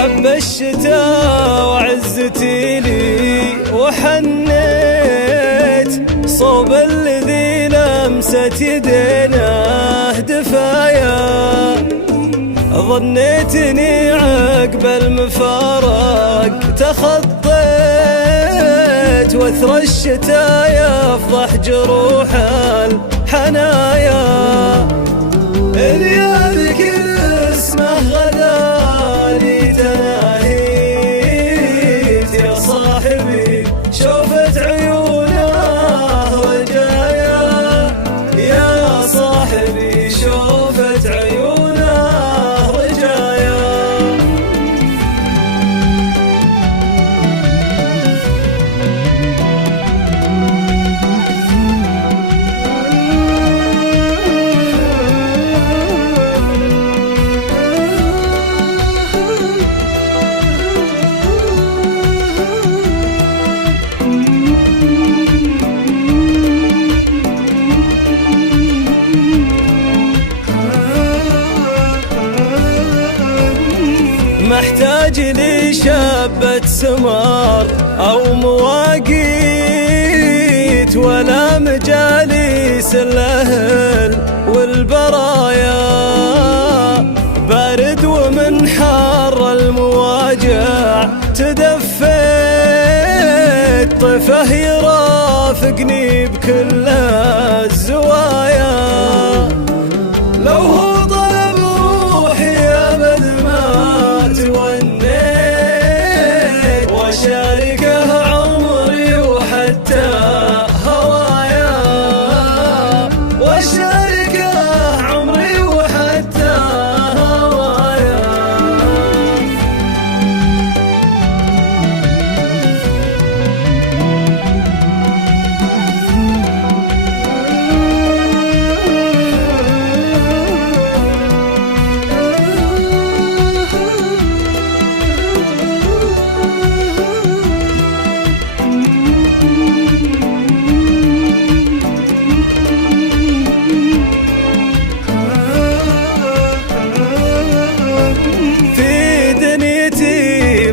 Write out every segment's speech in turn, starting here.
هب الشتاء وعزتي لي وحنيت صوب الذي لمست يدينه دفايا. ظنيتني عقب المفارق تخطيت وثر الشتاء يفضح جروح الحنايا. اللي اذكر اسمه غدالي تناهيت يا صاحبي شوفت عيونه رجايا. يا صاحبي شوفت عيونه رجايا. محتاج لي شابة سمار أو مواقيت ولا مجاليس الأهل والبرايا. بارد ومن حار المواجع تدفيت طفه يرافقني بكل الزوايا. لو هو طلب روحي أبد ما تونيت وشاركه عمري وحتى هوايا. وشاركه عمري وحتى هوايا.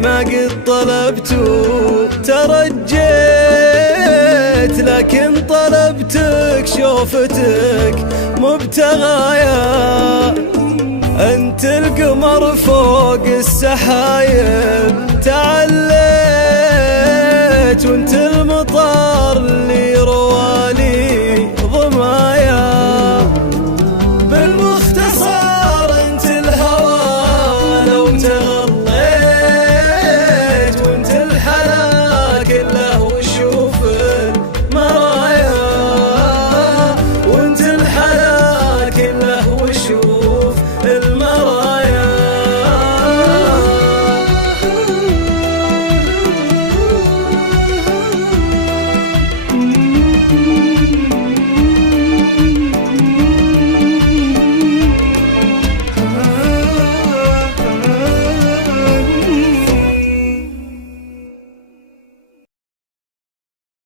قد طلبت ترجيت لكن طلبتك شوفتك مبتغايا. انت القمر فوق السحايا